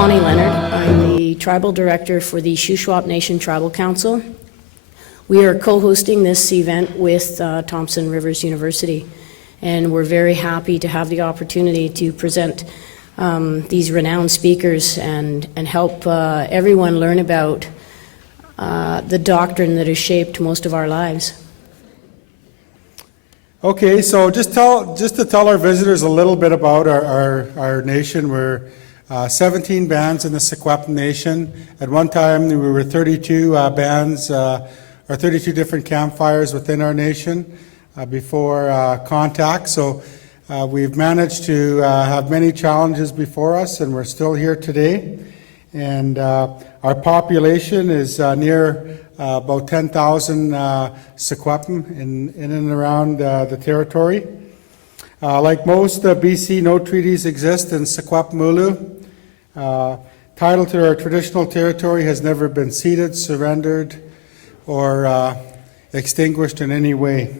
Bonnie Leonard. I'm the Tribal Director for the Shuswap Nation Tribal Council. We are co-hosting this event with Thompson Rivers University, and we're very happy to have the opportunity to present these renowned speakers and help everyone learn about the doctrine that has shaped most of our lives. Okay, so just to tell our visitors a little bit about our nation. We're 17 bands in the Shuswap Nation. At one time, we were 32 bands, or 32 different campfires within our nation before contact. So we've managed to have many challenges before us, and we're still here today. And our population is near about 10,000 Shuswapin in and around the territory. Like most BC, no treaties exist in Shuswap-Mulu. Title to our traditional territory has never been ceded, surrendered, or extinguished in any way.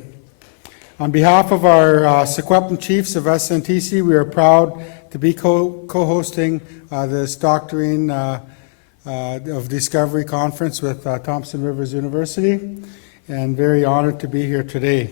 On behalf of our Shuswapin Chiefs of SNTC, we are proud to be co-hosting this Doctrine of Discovery Conference with Thompson Rivers University, and very honored to be here today.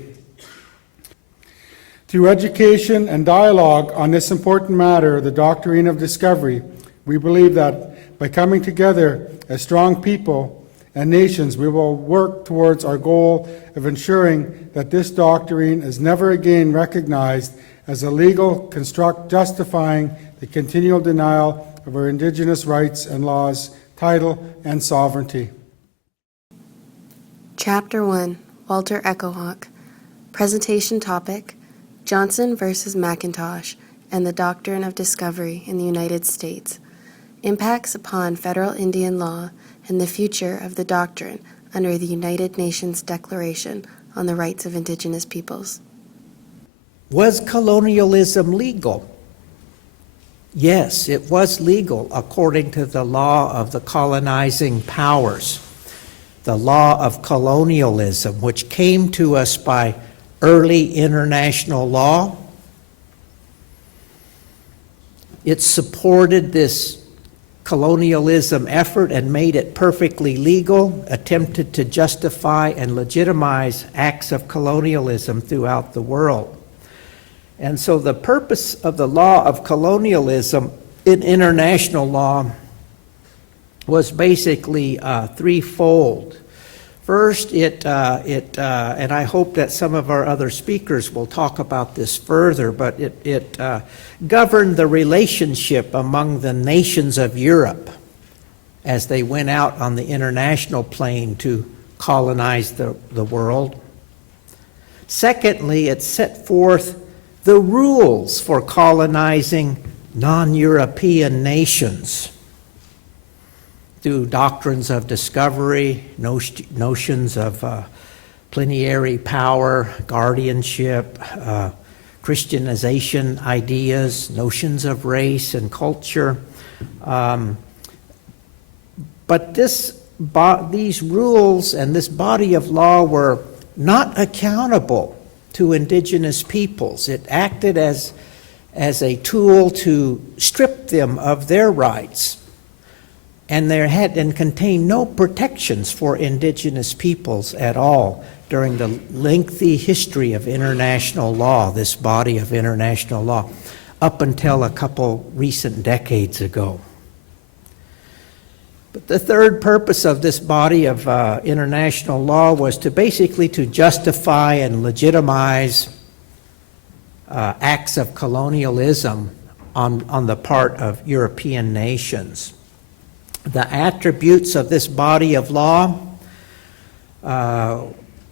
Through education and dialogue on this important matter, the Doctrine of Discovery, we believe that by coming together as strong people and nations, we will work towards our goal of ensuring that this doctrine is never again recognized as a legal construct justifying the continual denial of our Indigenous rights and laws, title, and sovereignty. Chapter 1, Walter Echohawk. Presentation topic, Johnson versus McIntosh and the Doctrine of Discovery in the United States. Impacts upon federal Indian law and the future of the doctrine under the United Nations Declaration on the Rights of Indigenous Peoples. Was colonialism legal? Yes, it was legal according to the law of the colonizing powers. The law of colonialism, which came to us by early international law. It supported this colonialism effort and made it perfectly legal, attempted to justify and legitimize acts of colonialism throughout the world. And so the purpose of the law of colonialism in international law was basically threefold. First, and I hope that some of our other speakers will talk about this further, but it governed the relationship among the nations of Europe as they went out on the international plane to colonize the world. Secondly, it set forth the rules for colonizing non-European nations through doctrines of discovery, notions of plenary power, guardianship, Christianization ideas, notions of race and culture. But these rules and this body of law were not accountable to indigenous peoples. It acted as a tool to strip them of their rights. And contained no protections for indigenous peoples at all during the lengthy history of international law, this body of international law, up until a couple recent decades ago. But the third purpose of this body of international law was to basically to justify and legitimize acts of colonialism on the part of European nations. The attributes of this body of law,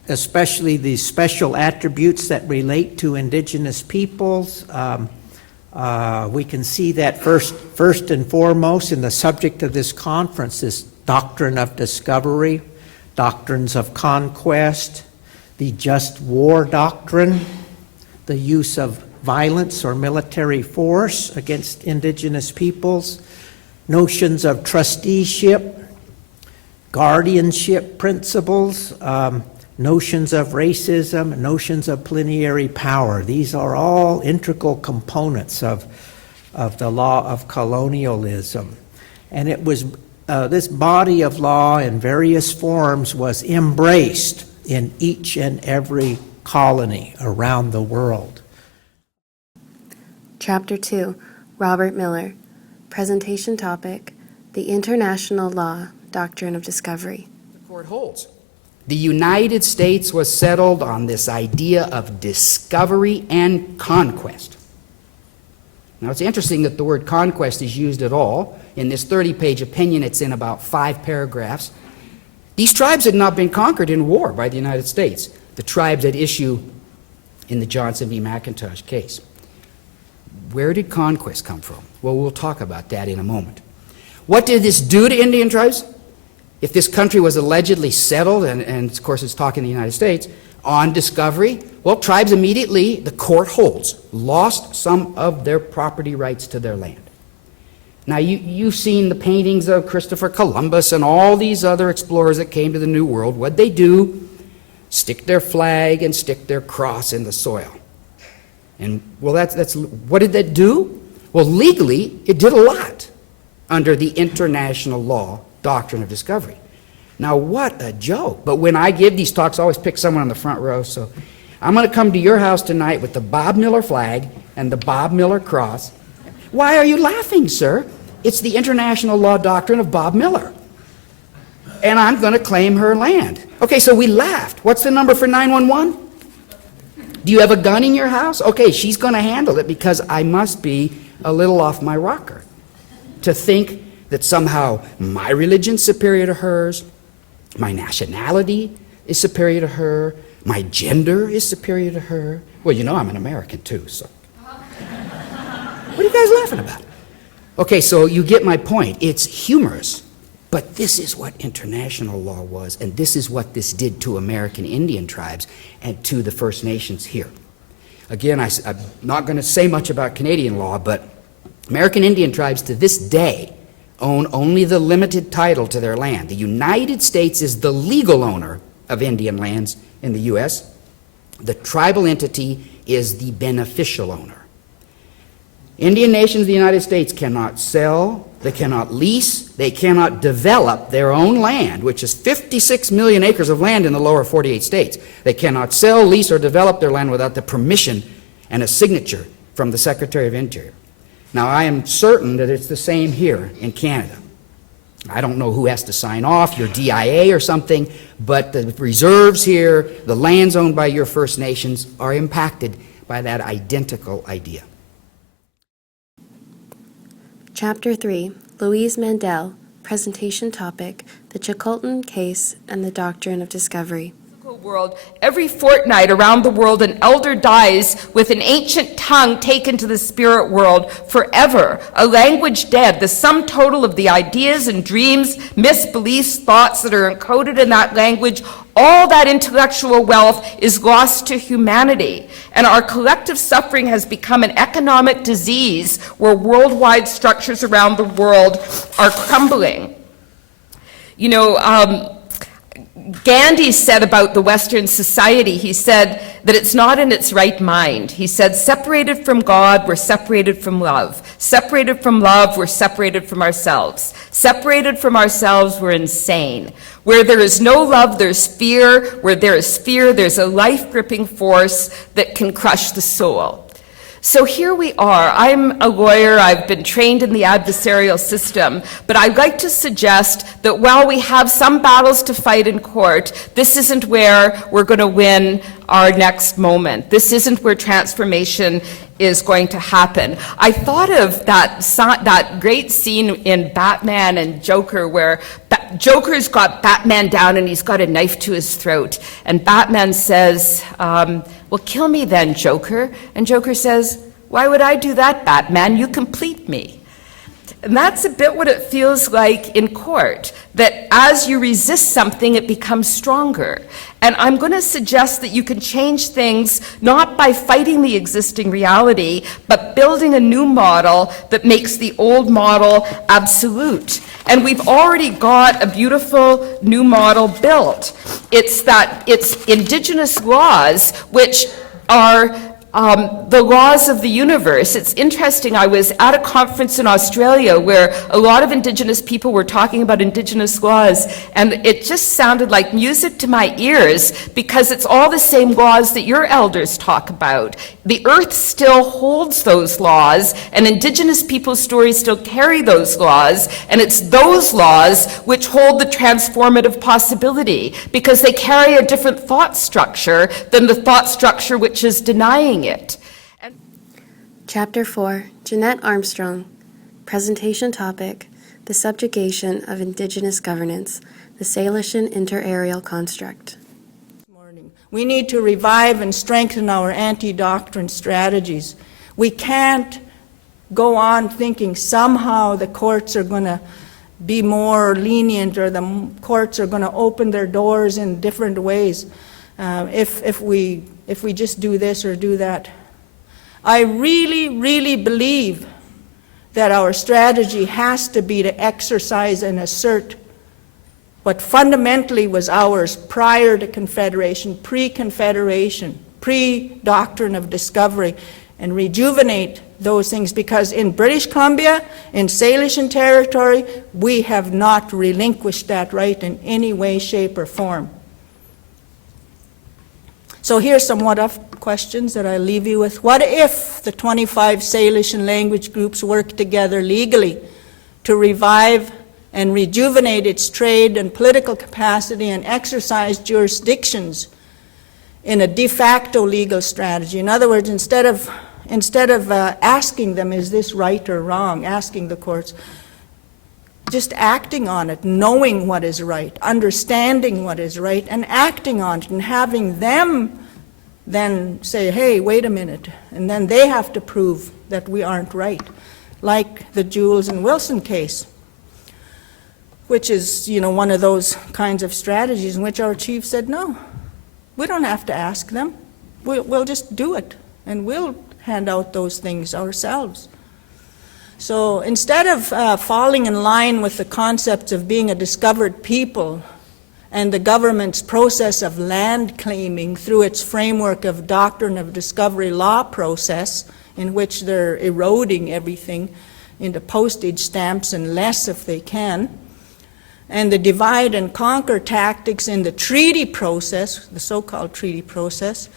especially the special attributes that relate to indigenous peoples, we can see that first and foremost in the subject of this conference, this doctrine of discovery, doctrines of conquest, the just war doctrine, the use of violence or military force against indigenous peoples, notions of trusteeship, guardianship principles, notions of racism, notions of plenary power. These are all integral components of the law of colonialism. And it was this body of law in various forms was embraced in each and every colony around the world. Chapter 2, Robert Miller. Presentation topic, The International Law, Doctrine of Discovery. The court holds. The United States was settled on this idea of discovery and conquest. Now, it's interesting that the word conquest is used at all. In this 30-page opinion, it's in about 5 paragraphs. These tribes had not been conquered in war by the United States, the tribes at issue in the Johnson v. McIntosh case. Where did conquest come from? Well, we'll talk about that in a moment. What did this do to Indian tribes? If this country was allegedly settled, and of course it's talking the United States, on discovery, well, tribes immediately, the court holds, lost some of their property rights to their land. Now, you've seen the paintings of Christopher Columbus and all these other explorers that came to the New World. What'd they do? Stick their flag and stick their cross in the soil. And, well, that's what did that do? Well, legally, it did a lot under the international law, Doctrine of Discovery. Now, what a joke. But when I give these talks, I always pick someone on the front row. So I'm going to come to your house tonight with the Bob Miller flag and the Bob Miller cross. Why are you laughing, sir? It's the international law doctrine of Bob Miller. And I'm going to claim her land. Okay, so we laughed. What's the number for 911? Do you have a gun in your house? Okay, she's going to handle it because I must be a little off my rocker to think that somehow my religion's superior to hers, my nationality is superior to her, my gender is superior to her. Well, you know I'm an American too, so. What are you guys laughing about? Okay, so you get my point. It's humorous, but this is what international law was, and this is what this did to American Indian tribes and to the First Nations here. Again, I'm not going to say much about Canadian law, but American Indian tribes to this day own only the limited title to their land. The United States is the legal owner of Indian lands in the U.S. The tribal entity is the beneficial owner. Indian nations of the United States cannot sell, they cannot lease, they cannot develop their own land, which is 56 million acres of land in the lower 48 states. They cannot sell, lease, or develop their land without the permission and a signature from the Secretary of Interior. Now, I am certain that it's the same here in Canada. I don't know who has to sign off, your DIA or something, but the reserves here, the lands owned by your First Nations are impacted by that identical idea. Chapter 3, Louise Mandel. Presentation topic, The Chilcotin Case and the Doctrine of Discovery. World. Every fortnight around the world, an elder dies with an ancient tongue taken to the spirit world forever, a language dead, the sum total of the ideas and dreams, misbeliefs, thoughts that are encoded in that language. All that intellectual wealth is lost to humanity, and our collective suffering has become an economic disease where worldwide structures around the world are crumbling. You know, Gandhi said about the Western society, he said that it's not in its right mind. He said, separated from God, we're separated from love. Separated from love, we're separated from ourselves. Separated from ourselves, we're insane. Where there is no love, there's fear. Where there is fear, there's a life-gripping force that can crush the soul. So here we are. I'm a lawyer. I've been trained in the adversarial system, but I'd like to suggest that while we have some battles to fight in court, this isn't where we're going to win our next moment. This isn't where transformation is going to happen. I thought of that great scene in Batman and Joker where Joker's got Batman down and he's got a knife to his throat. And Batman says, well, kill me then, Joker. And Joker says, why would I do that, Batman? You complete me. And that's a bit what it feels like in court, that as you resist something, it becomes stronger. And I'm going to suggest that you can change things not by fighting the existing reality, but building a new model that makes the old model absolute. And we've already got a beautiful new model built. It's Indigenous laws which are the laws of the universe. It's interesting, I was at a conference in Australia where a lot of Indigenous people were talking about Indigenous laws, and it just sounded like music to my ears because it's all the same laws that your elders talk about. The earth still holds those laws, and Indigenous people's stories still carry those laws, and it's those laws which hold the transformative possibility because they carry a different thought structure than the thought structure which is denying it. Chapter 4, Jeanette Armstrong. Presentation topic, The Subjugation of Indigenous Governance, the Salishan Interareal Construct. We need to revive and strengthen our anti-doctrine strategies. We can't go on thinking somehow the courts are going to be more lenient or the courts are going to open their doors in different ways if we just do this or do that. I really believe that our strategy has to be to exercise and assert what fundamentally was ours prior to Confederation, pre-Confederation, pre-Doctrine of Discovery, and rejuvenate those things, because in British Columbia, in Salishan territory, we have not relinquished that right in any way, shape, or form. So here's some what-if questions that I leave you with. What if the 25 Salishan language groups work together legally to revive and rejuvenate its trade and political capacity and exercise jurisdictions in a de facto legal strategy? In other words, instead of asking them, is this right or wrong, asking the courts, just acting on it, knowing what is right, understanding what is right, and acting on it, and having them then say, hey, wait a minute, and then they have to prove that we aren't right, like the Jules and Wilson case, which is, one of those kinds of strategies in which our chief said, no, we don't have to ask them. We'll just do it, and we'll hand out those things ourselves. So instead of falling in line with the concepts of being a discovered people and the government's process of land claiming through its framework of Doctrine of Discovery law process, in which they're eroding everything into postage stamps and less if they can, and the divide and conquer tactics in the treaty process, the so-called treaty process,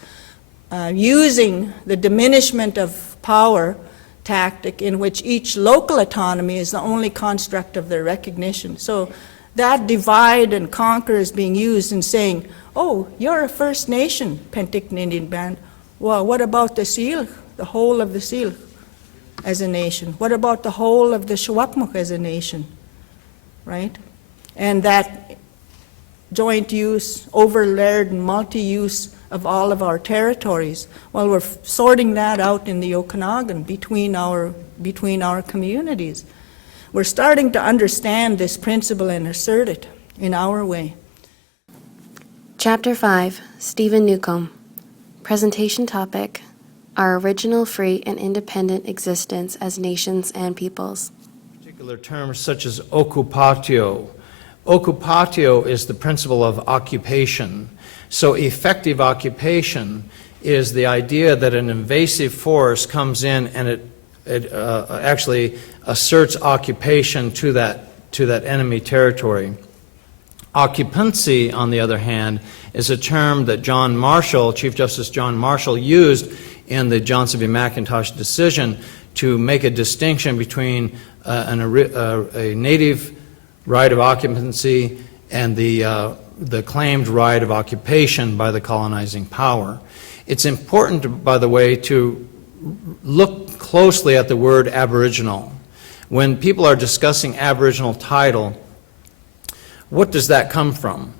using the diminishment of power tactic in which each local autonomy is the only construct of their recognition. So that divide and conquer is being used in saying, oh, you're a First Nation, Penticton Indian Band. Well, what about the Syilx, the whole of the Syilx as a nation? What about the whole of the Shuswap as a nation, right? And that joint use, over-layered and multi-use of all of our territories. Well, we're sorting that out in the Okanagan between our communities. We're starting to understand this principle and assert it in our way. Chapter 5, Stephen Newcomb. Presentation topic, Our Original Free and Independent Existence as Nations and Peoples. Particular terms such as occupatio. Occupatio is the principle of occupation. So effective occupation is the idea that an invasive force comes in and it actually asserts occupation to that enemy territory. Occupancy, on the other hand, is a term that John Marshall, Chief Justice John Marshall, used in the Johnson v. McIntosh decision to make a distinction between a native right of occupancy and the claimed right of occupation by the colonizing power. It's important, by the way, to look closely at the word Aboriginal. When people are discussing Aboriginal title, what does that come from?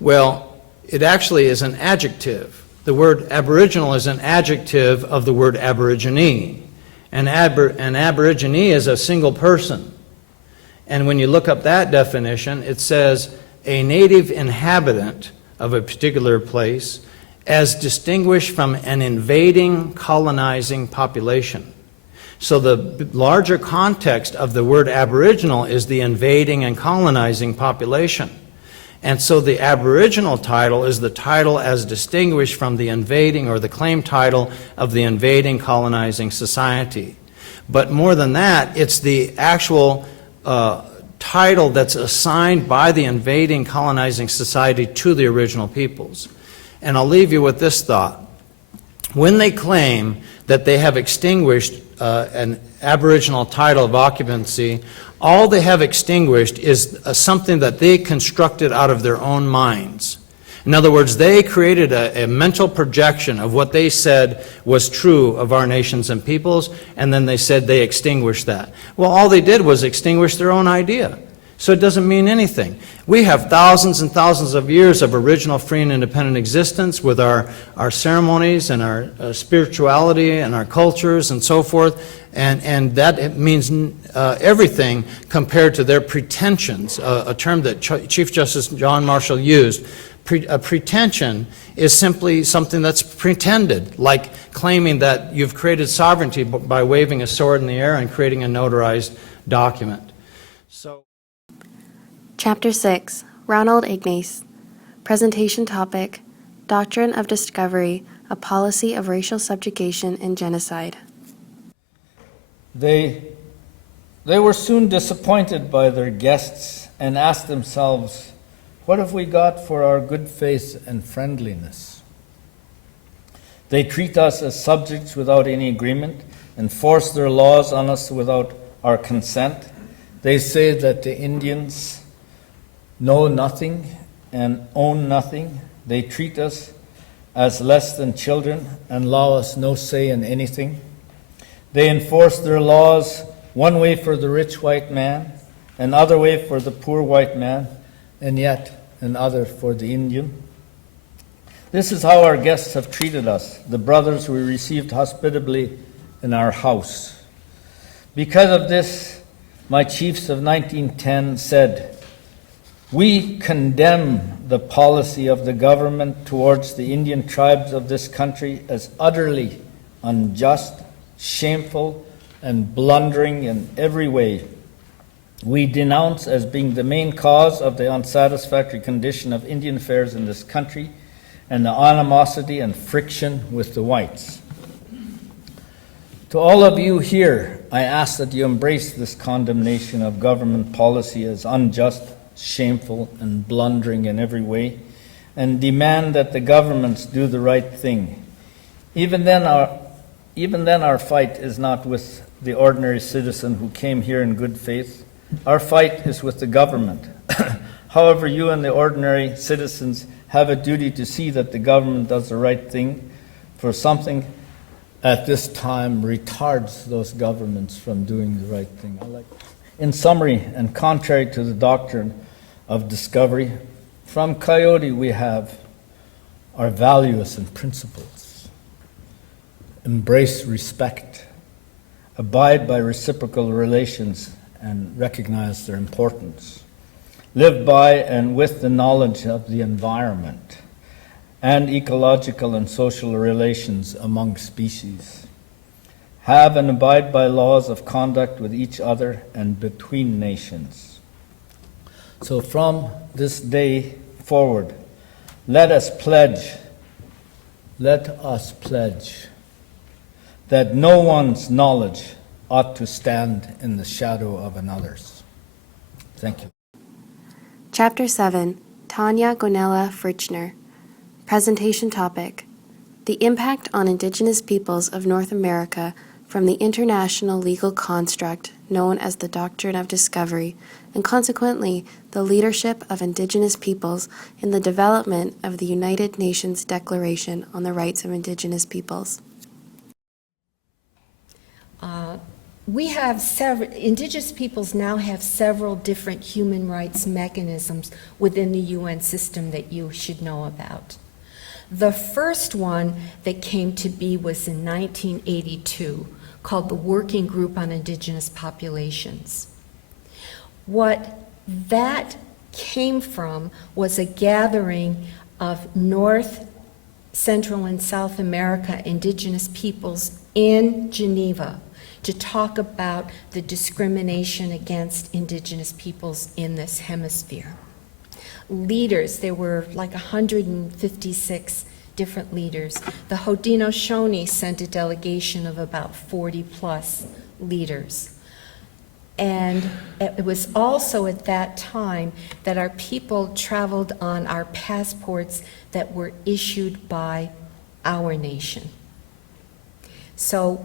Well, it actually is an adjective. The word Aboriginal is an adjective of the word Aborigine. An Aborigine is a single person. And when you look up that definition, it says a native inhabitant of a particular place as distinguished from an invading, colonizing population. So the larger context of the word Aboriginal is the invading and colonizing population. And so the Aboriginal title is the title as distinguished from the invading or the claim title of the invading colonizing society. But more than that, it's the actual title that's assigned by the invading colonizing society to the original peoples. And I'll leave you with this thought. When they claim that they have extinguished an Aboriginal title of occupancy, all they have extinguished is something that they constructed out of their own minds. In other words, they created a mental projection of what they said was true of our nations and peoples, and then they said they extinguished that. Well, all they did was extinguish their own idea. So it doesn't mean anything. We have thousands and thousands of years of original, free, and independent existence with our ceremonies and our spirituality and our cultures and so forth, and that means everything compared to their pretensions, a term that Chief Justice John Marshall used. A pretension is simply something that's pretended, like claiming that you've created sovereignty by waving a sword in the air and creating a notarized document. So. Chapter 6, Ronald A. Presentation topic, Doctrine of Discovery, a Policy of Racial Subjugation and Genocide. They were soon disappointed by their guests and asked themselves, what have we got for our good faith and friendliness? They treat us as subjects without any agreement and force their laws on us without our consent. They say that the Indians know nothing and own nothing. They treat us as less than children and allow us no say in anything. They enforce their laws one way for the rich white man, another way for the poor white man, and yet another for the Indian. This is how our guests have treated us, the brothers we received hospitably in our house. Because of this, my chiefs of 1910 said, we condemn the policy of the government towards the Indian tribes of this country as utterly unjust, shameful, and blundering in every way. We denounce as being the main cause of the unsatisfactory condition of Indian affairs in this country and the animosity and friction with the whites. To all of you here, I ask that you embrace this condemnation of government policy as unjust, shameful, and blundering in every way, and demand that the governments do the right thing. Even then our fight is not with the ordinary citizen who came here in good faith. Our fight is with the government. However, you and the ordinary citizens have a duty to see that the government does the right thing, for something at this time retards those governments from doing the right thing. In summary, and contrary to the doctrine of discovery, from Coyote we have our values and principles. Embrace respect, abide by reciprocal relations and recognize their importance. Live by and with the knowledge of the environment and ecological and social relations among species. Have and abide by laws of conduct with each other and between nations. So from this day forward, let us pledge that no one's knowledge ought to stand in the shadow of another's. Thank you. Chapter 7, Tanya Gonella Frichner. Presentation topic, The Impact on Indigenous Peoples of North America from the international legal construct known as the Doctrine of Discovery, and consequently the leadership of Indigenous peoples in the development of the United Nations Declaration on the Rights of Indigenous Peoples. We have Indigenous peoples now have several different human rights mechanisms within the UN system that you should know about. The first one that came to be was in 1982, called the Working Group on Indigenous Populations. What that came from was a gathering of North, Central, and South America Indigenous peoples in Geneva to talk about the discrimination against Indigenous peoples in this hemisphere. leaders. There were like 156 different leaders. The Haudenosaunee sent a delegation of about 40-plus leaders. And it was also at that time that our people traveled on our passports that were issued by our nation. So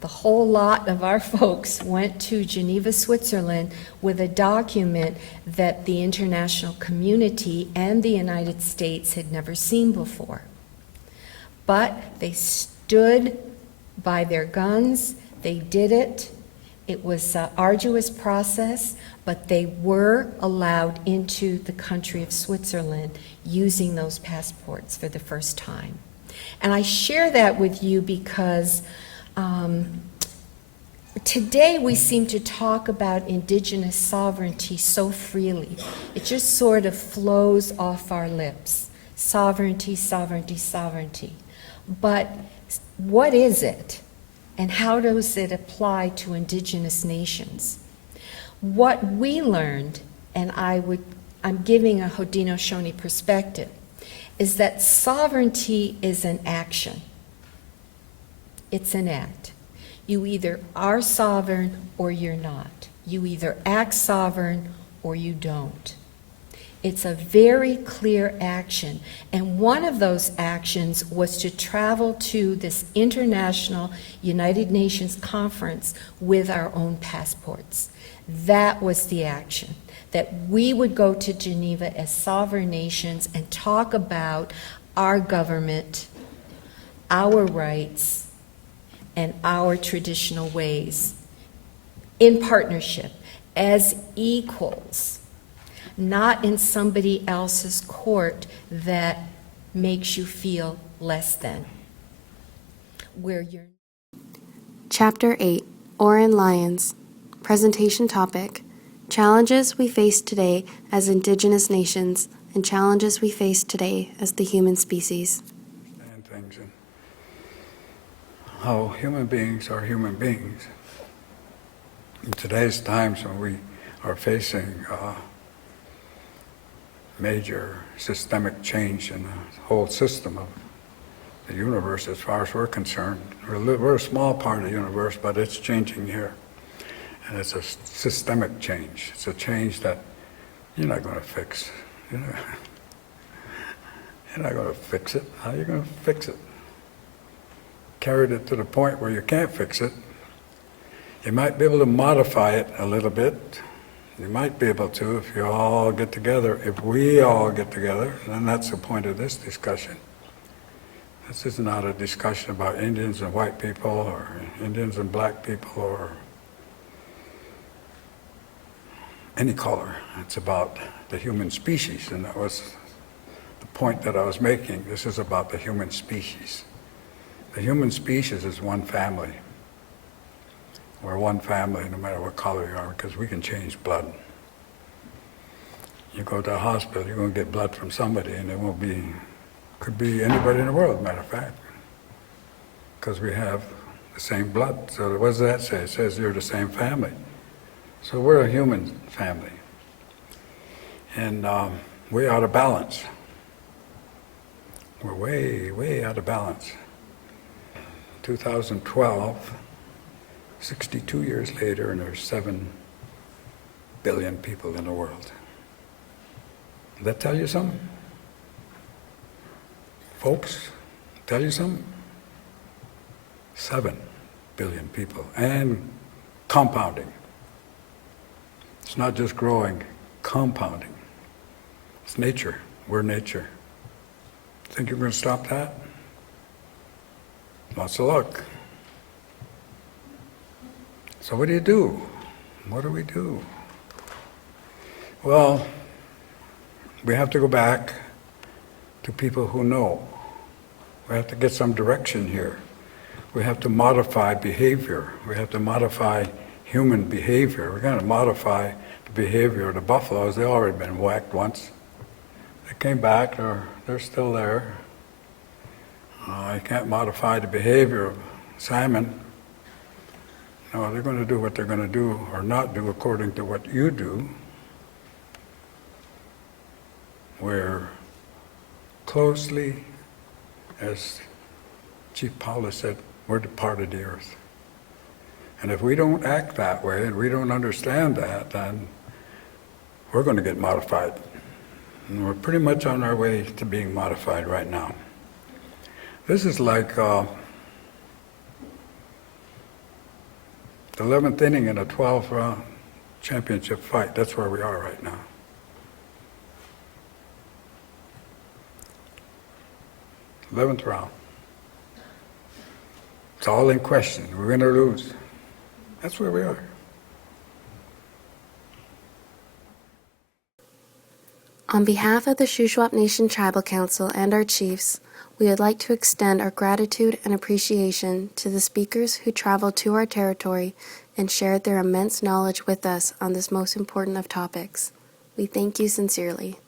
the whole lot of our folks went to Geneva, Switzerland with a document that the international community and the United States had never seen before. But they stood by their guns, they did it. It was an arduous process, but they were allowed into the country of Switzerland using those passports for the first time. And I share that with you because today we seem to talk about indigenous sovereignty so freely. It just sort of flows off our lips. Sovereignty, sovereignty, sovereignty. But what is it? And how does it apply to indigenous nations? What we learned, and I'm giving a Haudenosaunee perspective, is that sovereignty is an action. It's an act. You either are sovereign or you're not. You either act sovereign or you don't. It's a very clear action. And one of those actions was to travel to this international United Nations conference with our own passports. That was the action, that we would go to Geneva as sovereign nations and talk about our government, our rights, and our traditional ways in partnership as equals. Not in somebody else's court that makes you feel less than. Where you're. Chapter 8, Oren Lyons. Presentation topic, Challenges we face today as indigenous nations and challenges we face today as the human species. And things and how human beings are human beings. In today's times when we are facing major systemic change in the whole system of the universe as far as we're concerned. We're a small part of the universe, but it's changing here. And it's a systemic change. It's a change that you're not going to fix. You're not going to fix it. How are you going to fix it? Carried it to the point where you can't fix it. You might be able to modify it a little bit. You might be able to if you all get together, if we all get together, and that's the point of this discussion. This is not a discussion about Indians and white people or Indians and black people or any color. It's about the human species, and that was the point that I was making. This is about the human species. The human species is one family. We're one family no matter what color you are, because we can change blood. You go to a hospital, you're going to get blood from somebody, and it won't be, could be anybody in the world, matter of fact, because we have the same blood. So what does that say? It says you're the same family. So we're a human family. And we're out of balance. We're way, way out of balance. 2012, 62 years later, and there's 7 billion people in the world. Does that tell you something? Folks, tell you something? 7 billion people, and compounding. It's not just growing, compounding. It's nature. We're nature. Think you're going to stop that? Lots of luck. So what do you do? What do we do? Well, we have to go back to people who know. We have to get some direction here. We have to modify behavior. We have to modify human behavior. We're going to modify the behavior of the buffaloes. They've already been whacked once. They came back, they're still there. You can't modify the behavior of salmon. No, they're going to do what they're going to do or not do according to what you do. we're closely, as Chief Paula said, we're the part of the earth. And if we don't act that way and we don't understand that, then we're going to get modified. And we're pretty much on our way to being modified right now. This is like the 11th inning in a 12-round championship fight. That's where we are right now. '11th round. It's all in question. We're going to lose. That's where we are. On behalf of the Shuswap Nation Tribal Council and our chiefs, we would like to extend our gratitude and appreciation to the speakers who traveled to our territory and shared their immense knowledge with us on this most important of topics. We thank you sincerely.